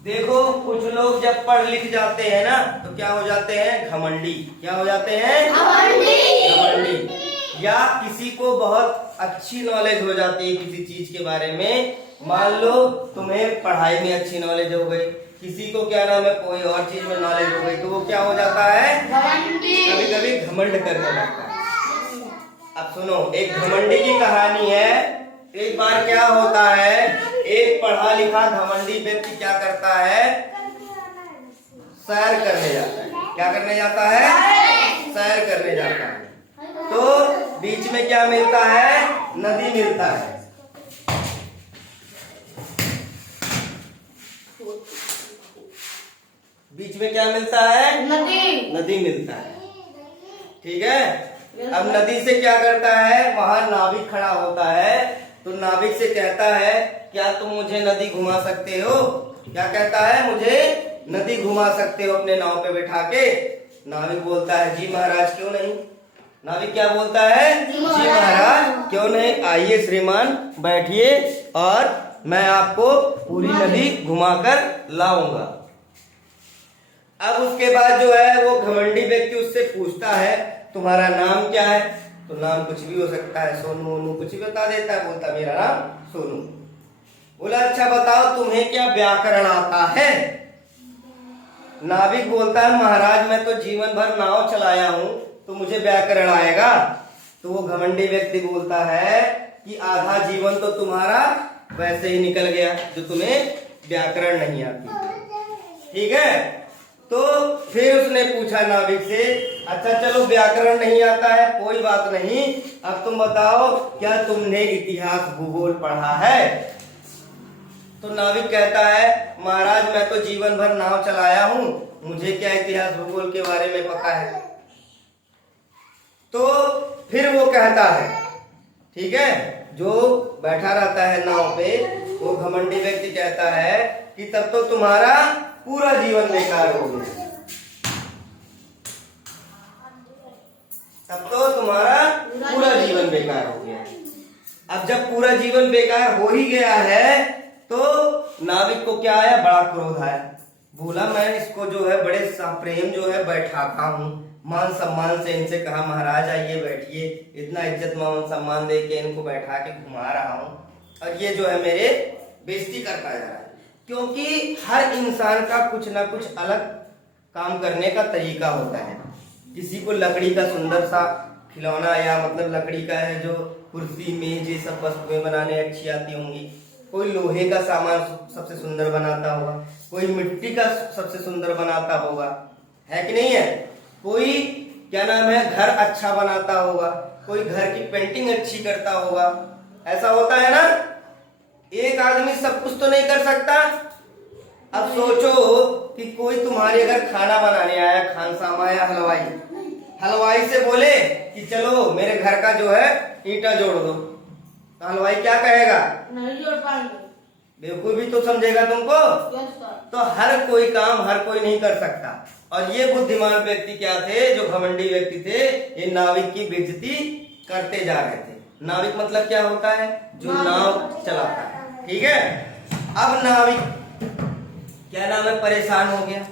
देखो कुछ लोग जब पढ़ लिख जाते हैं ना तो क्या हो जाते हैं, घमंडी। क्या हो जाते हैं, घमंडी। या किसी को बहुत अच्छी नॉलेज हो जाती है किसी चीज के बारे में। मान लो तुम्हें पढ़ाई में अच्छी नॉलेज हो गई, किसी को क्या नाम है कोई और चीज में नॉलेज हो गई, तो वो क्या हो जाता है, कभी कभी घमंड करने लगता है। अब सुनो, एक घमंडी की कहानी है। एक बार क्या होता है, एक पढ़ा लिखा घमंडी व्यक्ति क्या करता है, सैर करने जाता है। क्या करने जाता है, सैर करने जाता है। तो बीच में क्या मिलता है, नदी मिलता है। बीच में क्या मिलता है, नदी मिलता है। ठीक है। अब नदी से क्या करता है, वहां नाविक खड़ा होता है, तो नाविक से कहता है क्या तुम मुझे नदी घुमा सकते हो। क्या कहता है, मुझे नदी घुमा सकते हो अपने नाव पे बैठा के। नाविक बोलता है जी महाराज क्यों नहीं। नाविक क्या बोलता है, जी महाराज क्यों नहीं, आइए श्रीमान बैठिए और मैं आपको पूरी नदी घुमाकर लाऊंगा। अब उसके बाद जो है वो घमंडी व्यक्ति उससे पूछता है तुम्हारा नाम क्या है। तो नाम कुछ भी हो सकता है, सोनू वोनू कुछ भी बता देता है। बोलता मेरा नाम सोनू। बोला अच्छा बताओ तुम्हें क्या व्याकरण आता है। नाविक बोलता है महाराज मैं तो जीवन भर नाव चलाया हूं, तो मुझे व्याकरण आएगा। तो वो घमंडी व्यक्ति बोलता है कि आधा जीवन तो तुम्हारा वैसे ही निकल गया जो तुम्हें व्याकरण नहीं आती। ठीक है। तो फिर उसने पूछा नाविक से अच्छा चलो व्याकरण नहीं आता है कोई बात नहीं, अब तुम बताओ क्या तुमने इतिहास भूगोल पढ़ा है। तो नाविक कहता है महाराज मैं तो जीवन भर नाव चलाया हूं, मुझे क्या इतिहास भूगोल के बारे में पता है। तो फिर वो कहता है ठीक है, जो बैठा रहता है नाव पे वो घमंडी व्यक्ति कहता है कि तब तो तुम्हारा पूरा जीवन बेकार हो गया। तब तो तुम्हारा पूरा जीवन बेकार हो गया। अब जब पूरा जीवन बेकार हो ही गया है तो नाविक को क्या आया, बड़ा क्रोध आया। बोला मैं इसको जो है बड़े प्रेम जो है बैठाता हूँ, मान सम्मान से इनसे कहा महाराज आइए बैठिए, इतना इज्जत मान सम्मान दे के इनको बैठा के घुमा रहा हूँ, और ये जो है मेरे बेइज्जती करता जा रहा है। क्योंकि हर इंसान का कुछ ना कुछ अलग काम करने का तरीका होता है। किसी को लकड़ी का सुंदर सा खिलौना या मतलब लकड़ी का है जो कुर्सी मेज ये सब वस्तुएं बनाने अच्छी आती होंगी, कोई लोहे का सामान सबसे सुंदर बनाता होगा, कोई मिट्टी का सबसे सुंदर बनाता होगा, है कि नहीं है। कोई क्या नाम है घर अच्छा बनाता होगा, कोई घर की पेंटिंग अच्छी करता होगा। ऐसा होता है ना। एक आदमी सब कुछ तो नहीं कर सकता। अब सोचो कि कोई तुम्हारे घर खाना बनाने आया, खानसामा आया हलवाई, हलवाई से बोले कि चलो मेरे घर का जो है ईंटा जोड़ दो, तो हलवाई क्या कहेगा, नहीं जोड़ पाएंगे, बेवकूफी तो समझेगा तुमको। तो हर कोई काम हर कोई नहीं कर सकता। और ये बुद्धिमान व्यक्ति क्या थे, जो घमंडी व्यक्ति थे, ये नाविक की बेइज्जती करते जा रहे थे। नाविक मतलब क्या होता है, जो नाव चलाता है। ठीक है। अब नाविक क्या नाम है परेशान हो गया।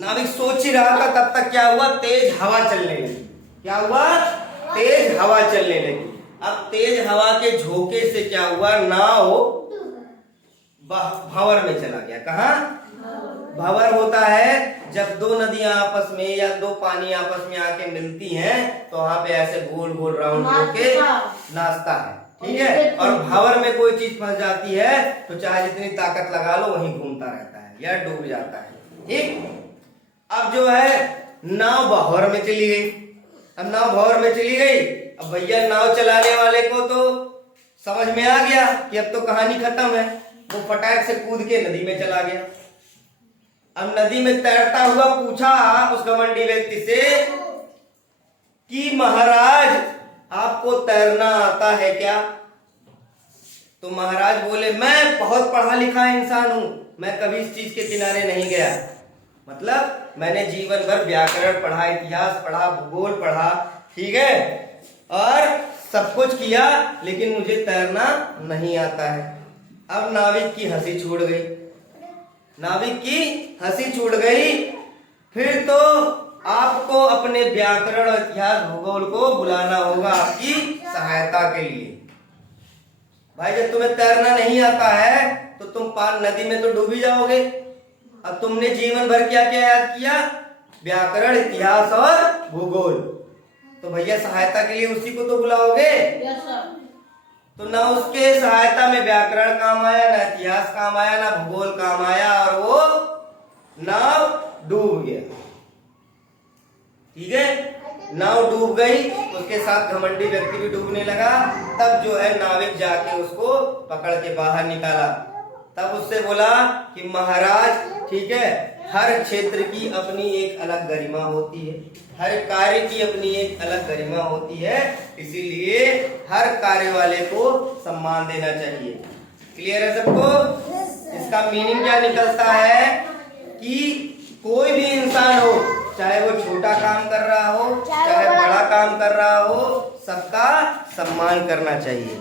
नाविक सोच ही रहा था, तब तक क्या हुआ, तेज हवा चलने लगी। क्या हुआ, तेज हवा चलने लगी। अब तेज हवा के झोंके से क्या हुआ, नाव भंवर में चला गया। कहा, भंवर होता है जब दो नदियां आपस में या दो पानी आपस में आके मिलती हैं, तो वहां पे ऐसे गोल गोल राउंड होके नाचता है। ठीक है। और भंवर में कोई चीज फंस जाती है तो चाहे जितनी ताकत लगा लो वहीं घूमता रहता है या डूब जाता है। ठीक। अब जो है नाव भंवर में चली गई। अब नाव भंवर में चली गई, अब भैया नाव चलाने वाले को तो समझ में आ गया कि अब तो कहानी खत्म है। वो फटाक से कूद के नदी में चला गया। अब नदी में तैरता हुआ पूछा उस घमंडी व्यक्ति से कि महाराज आपको तैरना आता है क्या। तो महाराज बोले मैं बहुत पढ़ा लिखा इंसान हूं, मैं कभी इस चीज के किनारे नहीं गया। मतलब मैंने जीवन भर व्याकरण पढ़ा, इतिहास पढ़ा, भूगोल पढ़ा, ठीक है, और सब कुछ किया, लेकिन मुझे तैरना नहीं आता है। अब नाविक की हंसी छूट गई। नाविक की हंसी छूट गई। फिर तो आपको अपने व्याकरण और इतिहास भूगोल को बुलाना होगा आपकी सहायता के लिए। भाई जब तुम्हें तैरना नहीं आता है तो तुम पार नदी में तो डूबी जाओगे। अब तुमने जीवन भर क्या क्या याद किया? व्याकरण, इतिहास और भूगोल। तो भैया सहायता के लिए उसी को तो बुलाओगे। तो ना उसके सहायता में व्याकरण काम आया, ना इतिहास काम आया, ना भूगोल काम आया, और वो नाव डूब गया। ठीक है, नाव डूब गई, उसके साथ घमंडी व्यक्ति भी डूबने लगा। तब जो है नाविक जाके उसको पकड़ के बाहर निकाला। तब उससे बोला कि महाराज, ठीक है, हर क्षेत्र की अपनी एक अलग गरिमा होती है, हर कार्य की अपनी एक अलग गरिमा होती है, इसीलिए हर कार्य वाले को सम्मान देना चाहिए। क्लियर है सबको? इसका मीनिंग क्या निकलता है कि कोई भी इंसान हो, चाहे वो छोटा काम कर रहा हो, चाहे बड़ा काम कर रहा हो, सबका सम्मान करना चाहिए।